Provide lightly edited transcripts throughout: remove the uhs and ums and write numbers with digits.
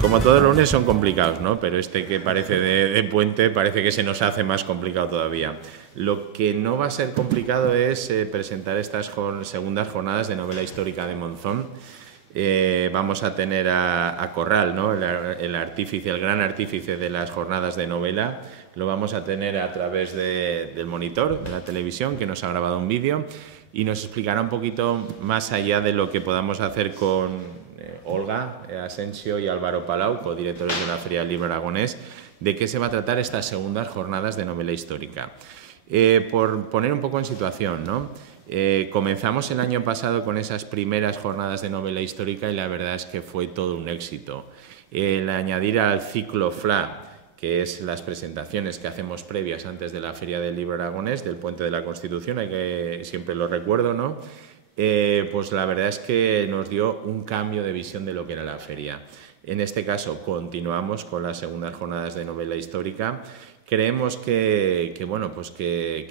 como todos los lunes son complicados, ¿no? Pero este que parece de puente parece que se nos hace más complicado todavía. Lo que no va a ser complicado es presentar estas segundas jornadas de novela histórica de Monzón. Vamos a tener a Corral, ¿no? el artífice, el gran artífice de las jornadas de novela. Lo vamos a tener a través del monitor de la televisión, que nos ha grabado un vídeo y nos explicará un poquito más allá de lo que podamos hacer con Olga Asensio y Álvaro Palau, codirectores de la Feria del Libro Aragonés, de qué se va a tratar estas segundas jornadas de novela histórica. Por poner un poco en situación, ¿no? Comenzamos el año pasado con esas primeras jornadas de novela histórica y la verdad es que fue todo un éxito. El añadir al ciclo FLA, que es las presentaciones que hacemos previas antes de la Feria del Libro Aragonés, del Puente de la Constitución, siempre lo recuerdo, ¿no? Pues la verdad es que nos dio un cambio de visión de lo que era la feria. En este caso continuamos con las segundas jornadas de novela histórica. Creemos que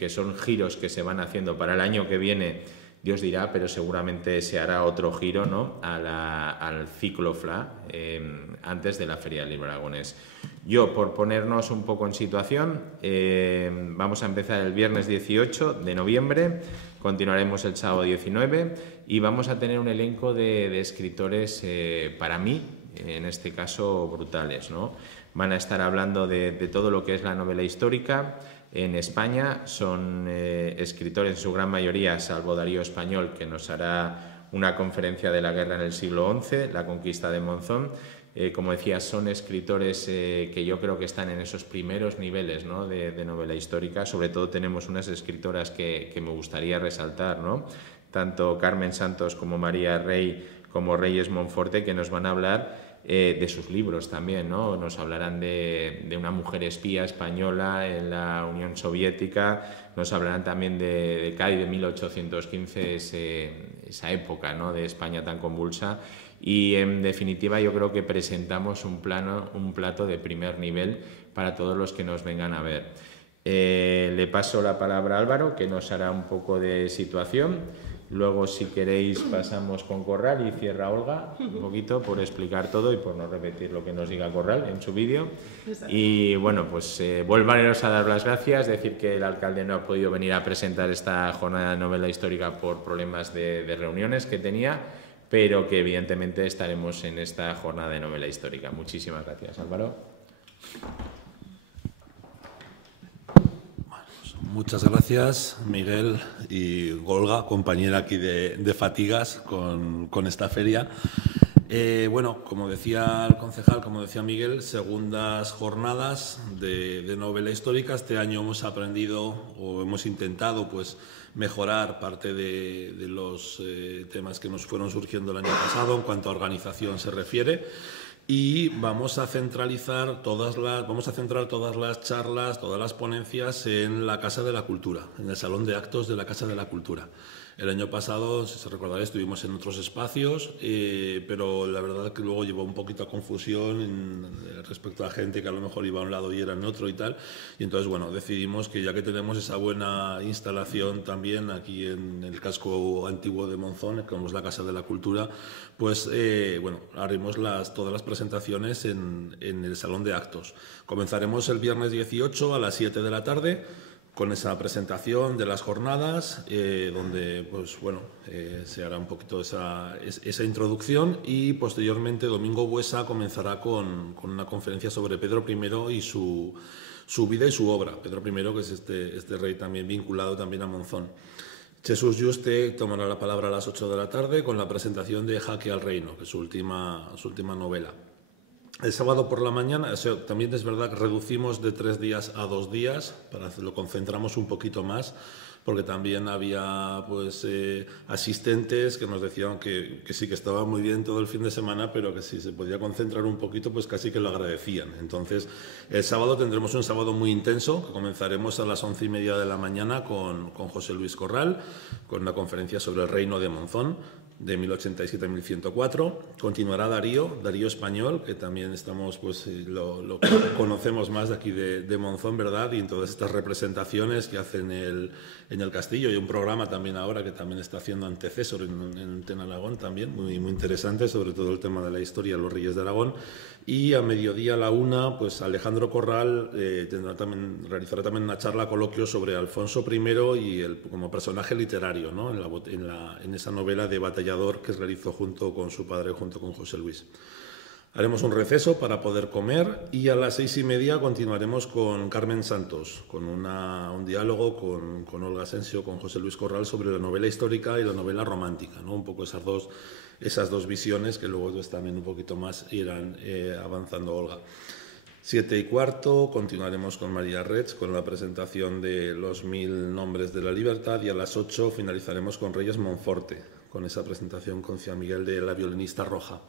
son giros que se van haciendo para el año que viene, Dios dirá, pero seguramente se hará otro giro, ¿no? al ciclo FLA antes de la Feria del Libro Aragonés. Yo, por ponernos un poco en situación, vamos a empezar el viernes 18 de noviembre, continuaremos el sábado 19 y vamos a tener un elenco de escritores, para mí, en este caso, brutales, ¿no? Van a estar hablando de todo lo que es la novela histórica en España. Son escritores, en su gran mayoría, salvo Darío Español, que nos hará una conferencia de la guerra en el siglo XI, la conquista de Monzón. Como decía, son escritores que yo creo que están en esos primeros niveles, ¿no? de novela histórica. Sobre todo tenemos unas escritoras que me gustaría resaltar, ¿no? Tanto Carmen Santos como María Rey, como Reyes Monforte, que nos van a hablar de sus libros también, ¿no? Nos hablarán de una mujer espía española en la Unión Soviética, nos hablarán también de Cádiz de 1815, esa época, ¿no? de España tan convulsa. Y en definitiva yo creo que presentamos un plato de primer nivel para todos los que nos vengan a ver. Le paso la palabra a Álvaro, que nos hará un poco de situación. Luego, si queréis, pasamos con Corral y cierra Olga un poquito por explicar todo y por no repetir lo que nos diga Corral en su vídeo. Y bueno, pues volveros a dar las gracias, decir que el alcalde no ha podido venir a presentar esta jornada de novela histórica por problemas de reuniones que tenía, pero que evidentemente estaremos en esta jornada de novela histórica. Muchísimas gracias, Álvaro. Muchas gracias, Miguel y Olga, compañera aquí de fatigas con esta feria. Bueno, como decía el concejal, como decía Miguel, segundas jornadas de novela histórica. Este año hemos aprendido o hemos intentado pues mejorar parte de los temas que nos fueron surgiendo el año pasado en cuanto a organización se refiere. Y vamos a centrar todas las charlas, todas las ponencias en la Casa de la Cultura, en el Salón de Actos de la Casa de la Cultura. El año pasado, si se recordará, estuvimos en otros espacios, pero la verdad es que luego llevó un poquito a confusión respecto a gente que a lo mejor iba a un lado y era en otro y tal. Y entonces, bueno, decidimos que ya que tenemos esa buena instalación también aquí en el casco antiguo de Monzón, como es la Casa de la Cultura, pues, bueno, haremos todas las presentaciones en el Salón de Actos. Comenzaremos el viernes 18 a las 7 de la tarde, con esa presentación de las jornadas, donde pues, bueno, se hará un poquito esa introducción y posteriormente Domingo Buesa comenzará con una conferencia sobre Pedro I y su vida y su obra. Pedro I, que es este rey también vinculado también a Monzón. Jesús Yuste tomará la palabra a las 8 de la tarde con la presentación de Jaque al Reino, que es su última novela. El sábado por la mañana, también es verdad que reducimos de 3 días a 2 días, lo concentramos un poquito más, porque también había pues, asistentes que nos decían que sí, que estaba muy bien todo el fin de semana, pero que si se podía concentrar un poquito, pues casi que lo agradecían. Entonces, el sábado tendremos un sábado muy intenso, que comenzaremos a las 11:30 de la mañana con José Luis Corral, con una conferencia sobre el reino de Monzón. de 1087 a 1104. Continuará Darío Español, que también estamos, pues, lo conocemos más de aquí de Monzón, ¿verdad? Y en todas estas representaciones que hacen en el castillo, y un programa también ahora que también está haciendo Antecesor en Aragón también, muy, muy interesante, sobre todo el tema de la historia de los reyes de Aragón. Y a mediodía, a la 1, pues Alejandro Corral realizará también una charla coloquio sobre Alfonso I como personaje literario, ¿no? en esa novela de Batallador que realizó junto con su padre, junto con José Luis. Haremos un receso para poder comer y a las 6:30 continuaremos con Carmen Santos, con un diálogo con Olga Asensio, con José Luis Corral sobre la novela histórica y la novela romántica, ¿no? Un poco esas dos visiones que luego pues, también un poquito más irán avanzando Olga. 7:15 continuaremos con María Rech con la presentación de los 1000 nombres de la libertad y a las 8 finalizaremos con Reyes Monforte, con esa presentación con Ciudad Miguel de la violinista roja.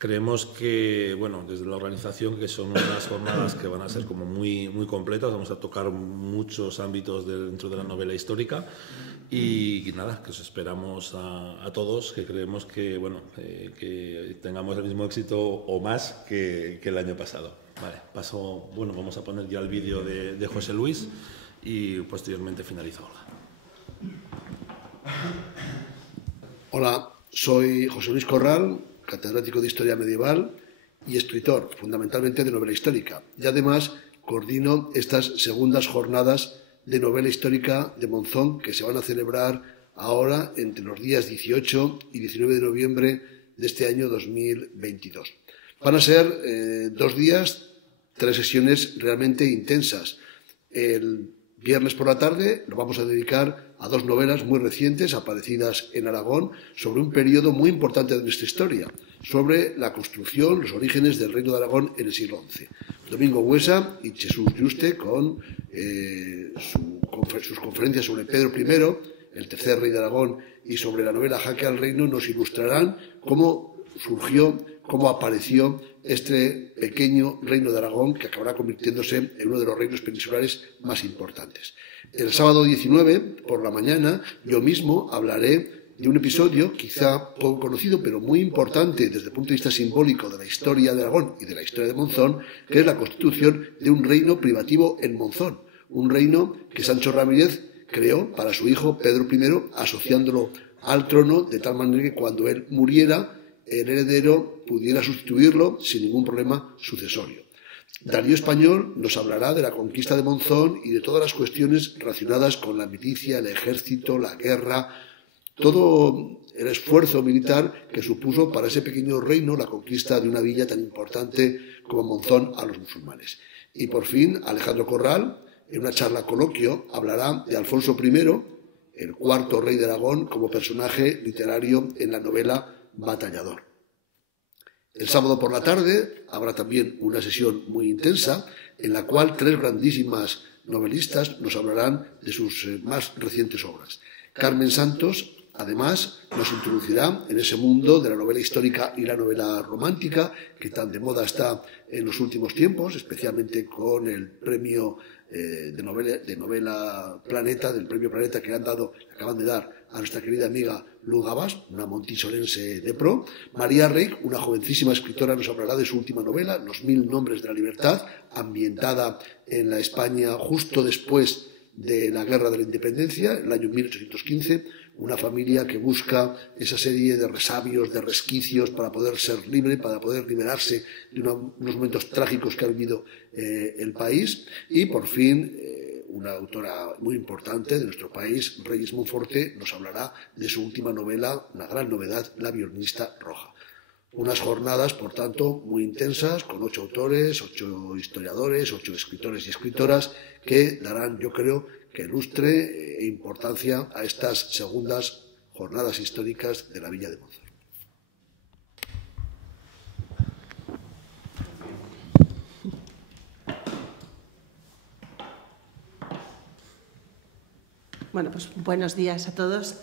Creemos que, bueno, desde la organización, que son unas jornadas que van a ser como muy, muy completas, vamos a tocar muchos ámbitos dentro de la novela histórica y nada, que os esperamos a todos, que creemos que, bueno, que tengamos el mismo éxito o más que el año pasado. Vale, vamos a poner ya el vídeo de José Luis y posteriormente finaliza Olga. Hola, soy José Luis Corral, catedrático de Historia Medieval y escritor, fundamentalmente de novela histórica. Y además coordino estas segundas jornadas de novela histórica de Monzón que se van a celebrar ahora entre los días 18 y 19 de noviembre de este año 2022. Van a ser 2 días, 3 sesiones realmente intensas. El viernes por la tarde lo vamos a dedicar a 2 novelas muy recientes, aparecidas en Aragón, sobre un periodo muy importante de nuestra historia, sobre la construcción, los orígenes del Reino de Aragón en el siglo XI. Domingo Buesa y Jesús Yuste, con sus conferencias sobre Pedro I, el tercer rey de Aragón, y sobre la novela Jaque al Reino, nos ilustrarán cómo surgió, cómo apareció este pequeño reino de Aragón que acabará convirtiéndose en uno de los reinos peninsulares más importantes. El sábado 19, por la mañana, yo mismo hablaré de un episodio quizá poco conocido, pero muy importante desde el punto de vista simbólico de la historia de Aragón y de la historia de Monzón, que es la constitución de un reino privativo en Monzón, un reino que Sancho Ramírez creó para su hijo Pedro I, asociándolo al trono de tal manera que cuando él muriera, el heredero pudiera sustituirlo sin ningún problema sucesorio. Darío Español nos hablará de la conquista de Monzón y de todas las cuestiones relacionadas con la milicia, el ejército, la guerra, todo el esfuerzo militar que supuso para ese pequeño reino la conquista de una villa tan importante como Monzón a los musulmanes. Y por fin, Alejandro Corral, en una charla coloquio, hablará de Alfonso I, el cuarto rey de Aragón, como personaje literario en la novela Batallador. El sábado por la tarde habrá también una sesión muy intensa en la cual 3 grandísimas novelistas nos hablarán de sus más recientes obras. Carmen Santos, además, nos introducirá en ese mundo de la novela histórica y la novela romántica que tan de moda está en los últimos tiempos, especialmente con el premio de novela Planeta, del premio Planeta que acaban de dar a nuestra querida amiga Lu Gabas, una montisolense de pro. María Rey, una jovencísima escritora, nos hablará de su última novela, Los 1000 nombres de la libertad, ambientada en la España justo después de la Guerra de la Independencia, en el año 1815, una familia que busca esa serie de resabios, de resquicios para poder ser libre, para poder liberarse de unos momentos trágicos que ha vivido el país. Y por fin, una autora muy importante de nuestro país, Reyes Monforte, nos hablará de su última novela, una gran novedad, La violinista roja. Unas jornadas, por tanto, muy intensas, con 8 autores, 8 historiadores, 8 escritores y escritoras, que darán, yo creo, que lustre e importancia a estas segundas jornadas históricas de la Villa de Monzón. Bueno, pues buenos días a todos.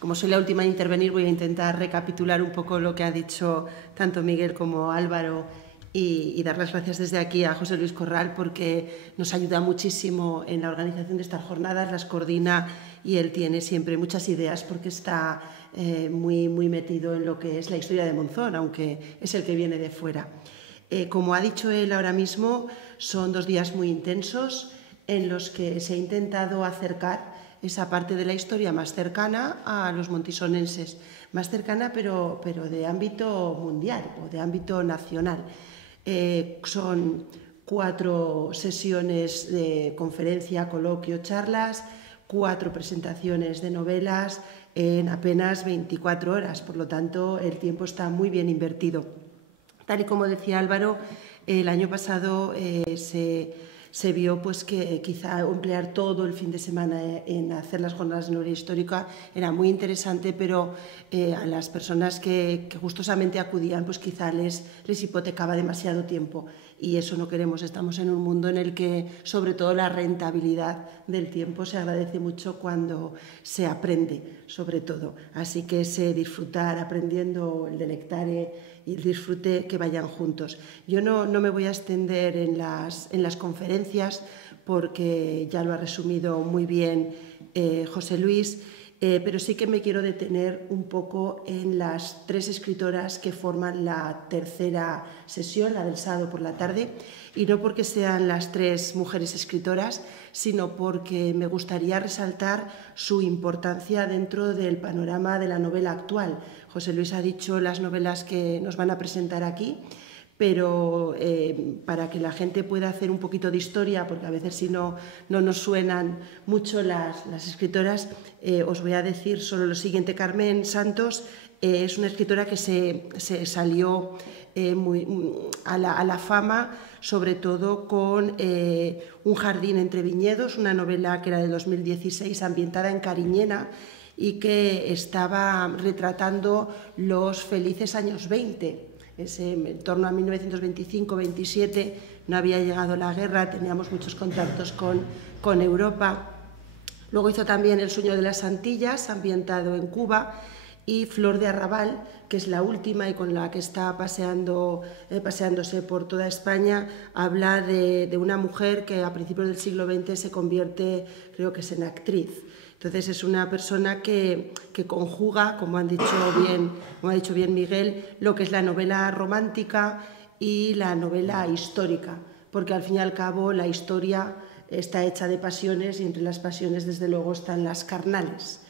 Como soy la última en intervenir, voy a intentar recapitular un poco lo que ha dicho tanto Miguel como Álvaro y dar las gracias desde aquí a José Luis Corral porque nos ayuda muchísimo en la organización de estas jornadas, las coordina y él tiene siempre muchas ideas porque está muy metido en lo que es la historia de Monzón, aunque es el que viene de fuera. Como ha dicho él ahora mismo, son 2 días muy intensos en los que se ha intentado acercar esa parte de la historia más cercana a los montisonenses, más cercana pero de ámbito mundial o de ámbito nacional. Son 4 sesiones de conferencia, coloquio, charlas, 4 presentaciones de novelas en apenas 24 horas, por lo tanto el tiempo está muy bien invertido. Tal y como decía Álvaro, el año pasado se vio pues, que quizá emplear todo el fin de semana en hacer las jornadas de novela histórica era muy interesante, pero a las personas que gustosamente acudían pues quizá les hipotecaba demasiado tiempo, y eso no queremos. Estamos en un mundo en el que sobre todo la rentabilidad del tiempo se agradece mucho cuando se aprende, sobre todo. Así que ese disfrutar aprendiendo, el delectare y el disfrute, que vayan juntos. Yo no me voy a extender en las conferencias porque ya lo ha resumido muy bien José Luis, pero sí que me quiero detener un poco en las 3 escritoras que forman la tercera sesión, la del sábado por la tarde, y no porque sean las 3 mujeres escritoras, sino porque me gustaría resaltar su importancia dentro del panorama de la novela actual. José Luis ha dicho las novelas que nos van a presentar aquí, pero para que la gente pueda hacer un poquito de historia, porque a veces si no nos suenan mucho las escritoras, os voy a decir solo lo siguiente. Carmen Santos es una escritora que se salió a la fama, sobre todo con Un jardín entre viñedos, una novela que era de 2016, ambientada en Cariñena, y que estaba retratando los felices años 20. En torno a 1925-27 no había llegado la guerra, teníamos muchos contactos con Europa. Luego hizo también El sueño de las Antillas, ambientado en Cuba, y Flor de Arrabal, que es la última y con la que está paseándose por toda España. Habla de una mujer que a principios del siglo XX se convierte, creo que es en actriz. Entonces es una persona que conjuga, como ha dicho bien Miguel, lo que es la novela romántica y la novela histórica, porque al fin y al cabo la historia está hecha de pasiones, y entre las pasiones desde luego están las carnales.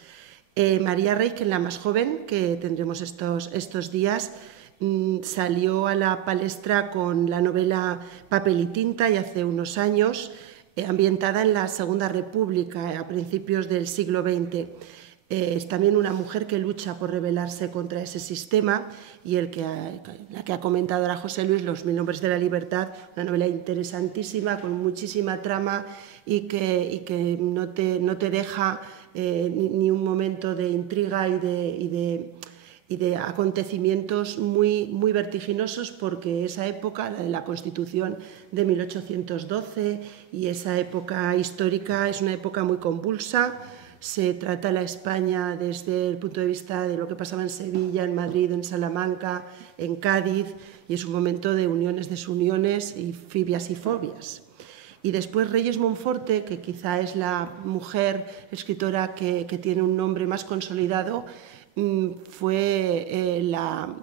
María Rey, que es la más joven que tendremos estos días, salió a la palestra con la novela Papel y tinta, y hace unos años, ambientada en la Segunda República, a principios del siglo XX. Es también una mujer que lucha por rebelarse contra ese sistema, y la que ha comentado ahora José Luis, Los 1000 hombres de la libertad, una novela interesantísima, con muchísima trama y que no te deja ni un momento de intriga y de acontecimientos muy vertiginosos, porque esa época, la de la Constitución de 1812, y esa época histórica es una época muy convulsa. Se trata la España desde el punto de vista de lo que pasaba en Sevilla, en Madrid, en Salamanca, en Cádiz, y es un momento de uniones, desuniones y fibias y fobias. Y después Reyes Monforte, que quizá es la mujer escritora que tiene un nombre más consolidado, fue la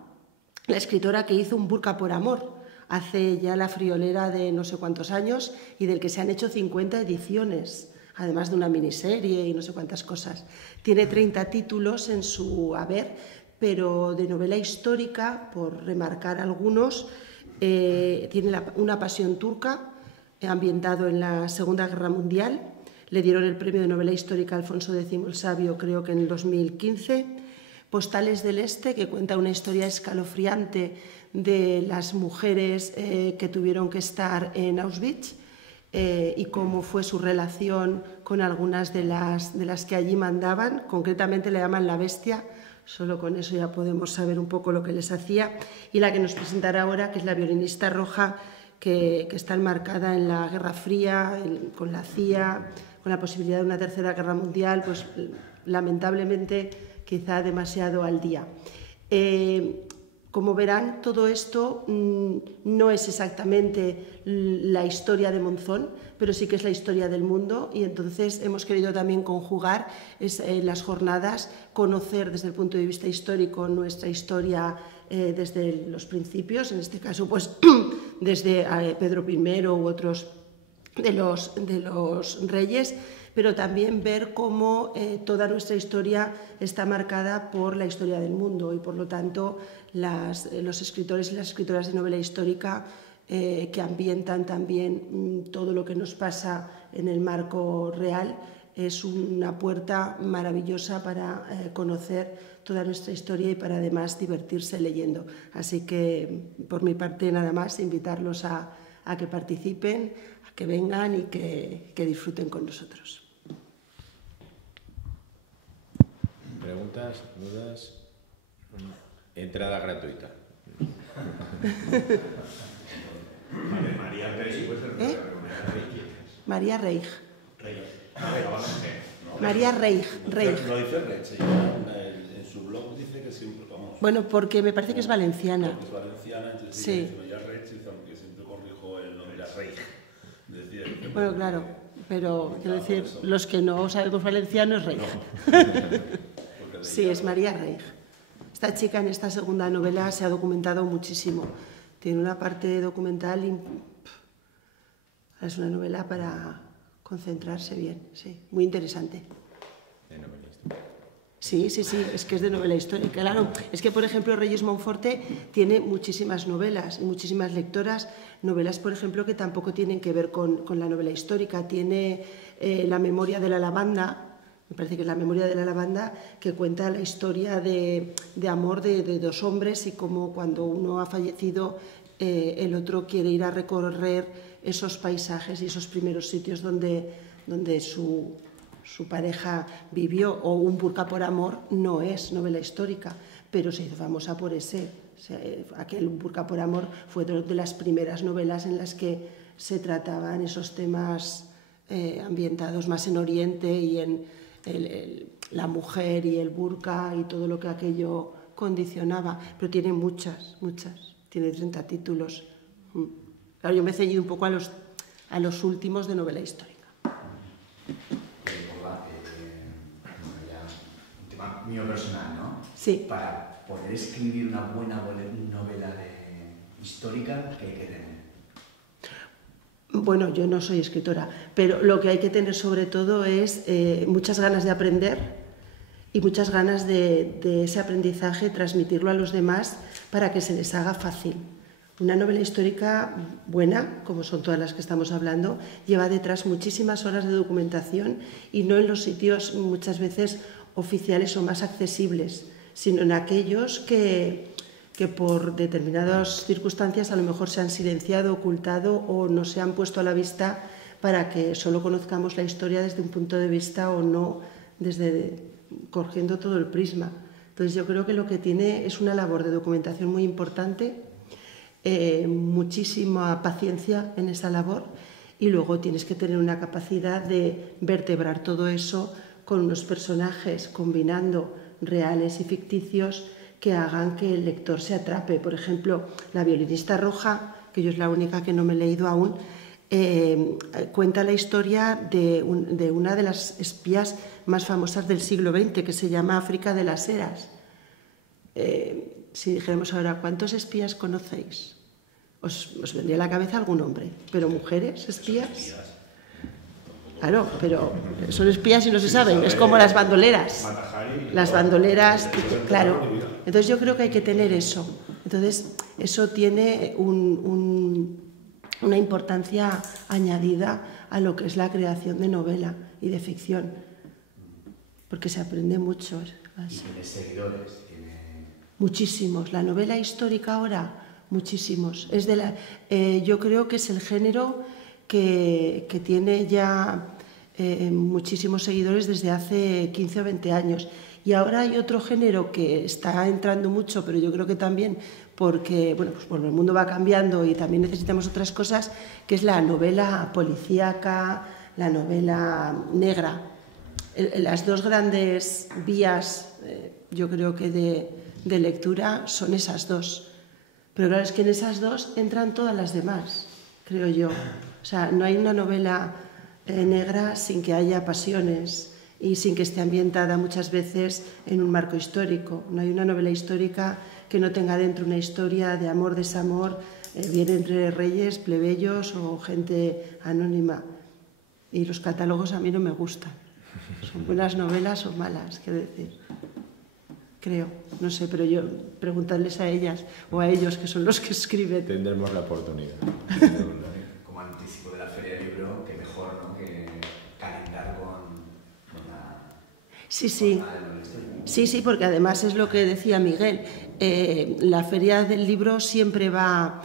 escritora que hizo Un burka por amor, hace ya la friolera de no sé cuántos años, y del que se han hecho 50 ediciones, además de una miniserie y no sé cuántas cosas. Tiene 30 títulos en su haber, pero de novela histórica, por remarcar algunos, tiene Una pasión turca, ambientado en la Segunda Guerra Mundial. Le dieron el premio de novela histórica a Alfonso X el Sabio, creo que en el 2015. Postales del Este, que cuenta una historia escalofriante de las mujeres que tuvieron que estar en Auschwitz, y cómo fue su relación con algunas de las que allí mandaban. Concretamente le llaman La Bestia, solo con eso ya podemos saber un poco lo que les hacía. Y la que nos presentará ahora, que es La violinista roja, que está enmarcada en la Guerra Fría, con la CIA, con la posibilidad de una tercera guerra mundial, pues lamentablemente quizá demasiado al día. Como verán, todo esto no es exactamente la historia de Monzón, pero sí que es la historia del mundo, y entonces hemos querido también conjugar en las jornadas, conocer desde el punto de vista histórico nuestra historia desde los principios, en este caso pues desde Pedro I u otros de los reyes, pero también ver cómo toda nuestra historia está marcada por la historia del mundo, y por lo tanto los escritores y las escritoras de novela histórica que ambientan también todo lo que nos pasa en el marco real es una puerta maravillosa para conocer toda nuestra historia y para además divertirse leyendo. Así que por mi parte nada más, invitarlos a que participen, a que vengan y que disfruten con nosotros. ¿Preguntas? ¿Dudas? Entrada gratuita. María Reich. María Reich. María Reich. Lo dice Reich, en su blog dice que siempre, vamos. Bueno, porque me parece que es valenciana. Es valenciana, entonces sí. María Reich, aunque siempre corrijo el nombre, Reich. Bueno, claro, pero quiero decir, los que no sabemos valenciano es Reich. Sí, es María Reich. Esta chica en esta segunda novela se ha documentado muchísimo. Tiene una parte documental y es una novela para concentrarse bien, sí, muy interesante. De novela histórica. Sí, es que es de novela histórica, claro. Es que, por ejemplo, Reyes Monforte tiene muchísimas novelas y muchísimas lectoras. Novelas, por ejemplo, que tampoco tienen que ver con la novela histórica. Tiene La memoria de la lavanda, me parece que es La memoria de la lavanda, que cuenta la historia de amor de dos hombres y cómo cuando uno ha fallecido el otro quiere ir a recorrer esos paisajes y esos primeros sitios donde su pareja vivió. O Un burka por amor no es novela histórica, pero se hizo famosa por ese. O sea, aquel Un burka por amor fue de las primeras novelas en las que se trataban esos temas ambientados más en Oriente y en la mujer y el burka y todo lo que aquello condicionaba. Pero tiene muchas, tiene 30 títulos. Claro, yo me he ceñido un poco a los últimos de novela histórica. Un tema mío personal, ¿no? Sí. Para poder escribir una buena novela histórica, ¿qué hay que tener? Bueno, yo no soy escritora, pero lo que hay que tener sobre todo es muchas ganas de aprender y muchas ganas de ese aprendizaje transmitirlo a los demás para que se les haga fácil. Una novela histórica buena, como son todas las que estamos hablando, lleva detrás muchísimas horas de documentación, y no en los sitios muchas veces oficiales o más accesibles, sino en aquellos que por determinadas circunstancias a lo mejor se han silenciado, ocultado o no se han puesto a la vista para que solo conozcamos la historia desde un punto de vista o no cogiendo todo el prisma. Entonces yo creo que lo que tiene es una labor de documentación muy importante, muchísima paciencia en esa labor, y luego tienes que tener una capacidad de vertebrar todo eso con unos personajes combinando reales y ficticios que hagan que el lector se atrape. Por ejemplo, La violinista roja, que yo es la única que no me he leído aún, cuenta la historia de una de las espías más famosas del siglo XX, que se llama África de las Heras. Si dijéramos ahora, ¿cuántos espías conocéis? Os vendría a la cabeza algún nombre, pero mujeres espías. Claro, pero son espías y no se saben, es como las bandoleras. Las bandoleras, claro. Entonces yo creo que hay que tener eso. Entonces eso tiene una importancia añadida a lo que es la creación de novela y de ficción, porque se aprende mucho. ¿Y tiene seguidores? Muchísimos. La novela histórica ahora, muchísimos. Yo creo que es el género que tiene ya muchísimos seguidores desde hace 15 o 20 años. Y ahora hay otro género que está entrando mucho, pero yo creo que también porque el mundo va cambiando y también necesitamos otras cosas, que es la novela policíaca, la novela negra. Las dos grandes vías, yo creo que de de lectura son esas dos. Pero claro, es que en esas dos entran todas las demás, creo yo. O sea, no hay una novela negra sin que haya pasiones y sin que esté ambientada muchas veces en un marco histórico. No hay una novela histórica que no tenga dentro una historia de amor, desamor, bien entre reyes, plebeyos o gente anónima. Y los catálogos a mí no me gustan. Son buenas novelas o malas, quiero decir. Creo, no sé, pero yo preguntarles a ellas o a ellos, que son los que escriben. Tendremos la oportunidad. Como anticipo de la Feria del Libro, que mejor, ¿no?, que calendar con la... Sí, sí. Sí, porque además es lo que decía Miguel. La Feria del Libro siempre va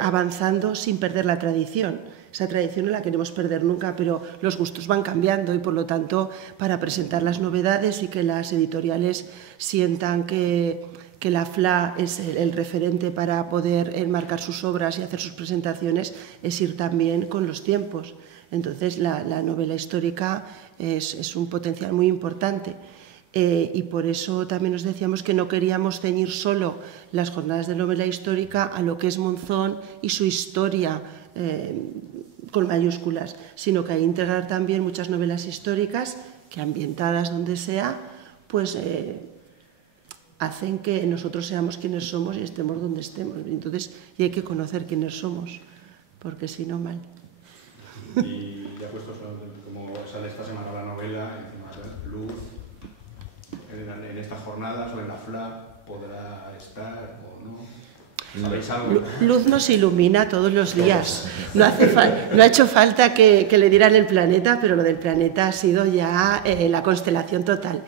avanzando sin perder la tradición. Esa tradición no la queremos perder nunca, pero los gustos van cambiando y, por lo tanto, para presentar las novedades y que las editoriales sientan que la FLA es el referente para poder enmarcar sus obras y hacer sus presentaciones, es ir también con los tiempos. Entonces, la novela histórica es un potencial muy importante. Y por eso también nos decíamos que no queríamos ceñir solo las jornadas de novela histórica a lo que es Monzón y su historia con mayúsculas, sino que hay que integrar también muchas novelas históricas que, ambientadas donde sea, pues hacen que nosotros seamos quienes somos y estemos donde estemos. Entonces, y hay que conocer quiénes somos, porque si no, mal. Y ya puesto, como sale esta semana la novela, encima Luz, en esta jornada sobre la FLA, ¿podrá estar o no? ¿Sabéis algo? Luz nos ilumina todos los días. No ha hecho falta que le dieran el planeta, pero lo del planeta ha sido ya la constelación total.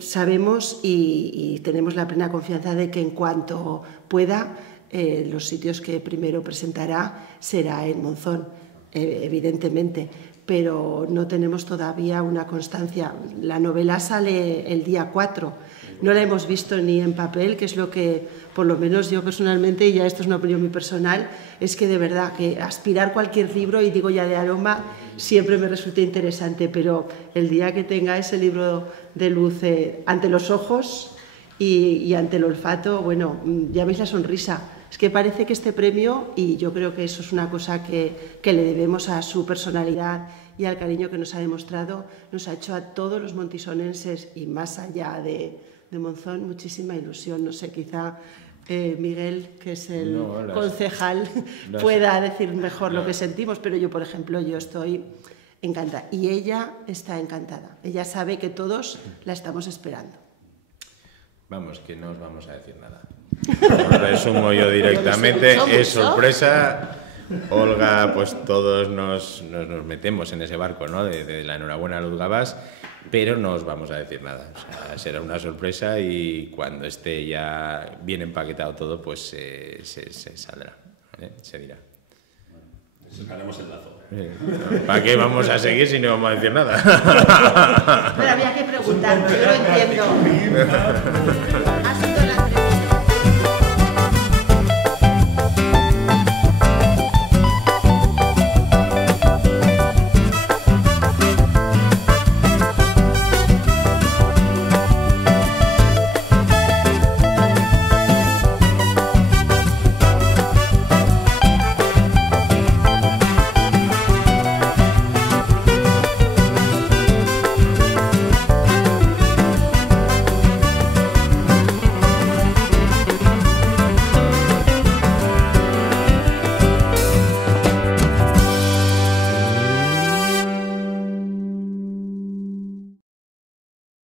Sabemos y tenemos la plena confianza de que en cuanto pueda, los sitios que primero presentará será en Monzón, evidentemente, pero no tenemos todavía una constancia. La novela sale el día 4. No la hemos visto ni en papel, que es lo que, por lo menos yo personalmente, y ya esto es una opinión muy personal, es que de verdad que aspirar cualquier libro, y digo ya de aroma, siempre me resulta interesante, pero el día que tenga ese libro de Luz ante los ojos y ante el olfato, bueno, ya veis la sonrisa. Es que parece que este premio, y yo creo que eso es una cosa que le debemos a su personalidad y al cariño que nos ha demostrado, nos ha hecho a todos los montisonenses y más allá de Monzón muchísima ilusión. No sé, quizá Miguel, que es el concejal, pueda decir mejor lo que sentimos, pero yo, por ejemplo, yo estoy encantada y ella está encantada. Ella sabe que todos la estamos esperando. Vamos, que no os vamos a decir nada. Os resumo yo directamente, es sorpresa. Olga, pues todos nos metemos en ese barco, ¿no?, de la enhorabuena a Luz Gabás, pero no os vamos a decir nada. O sea, será una sorpresa y cuando esté ya bien empaquetado todo, pues se saldrá, ¿vale? Se dirá. Sacaremos el lazo. ¿Para qué vamos a seguir si no vamos a decir nada? Pero había que preguntar, yo lo entiendo. Ha sido la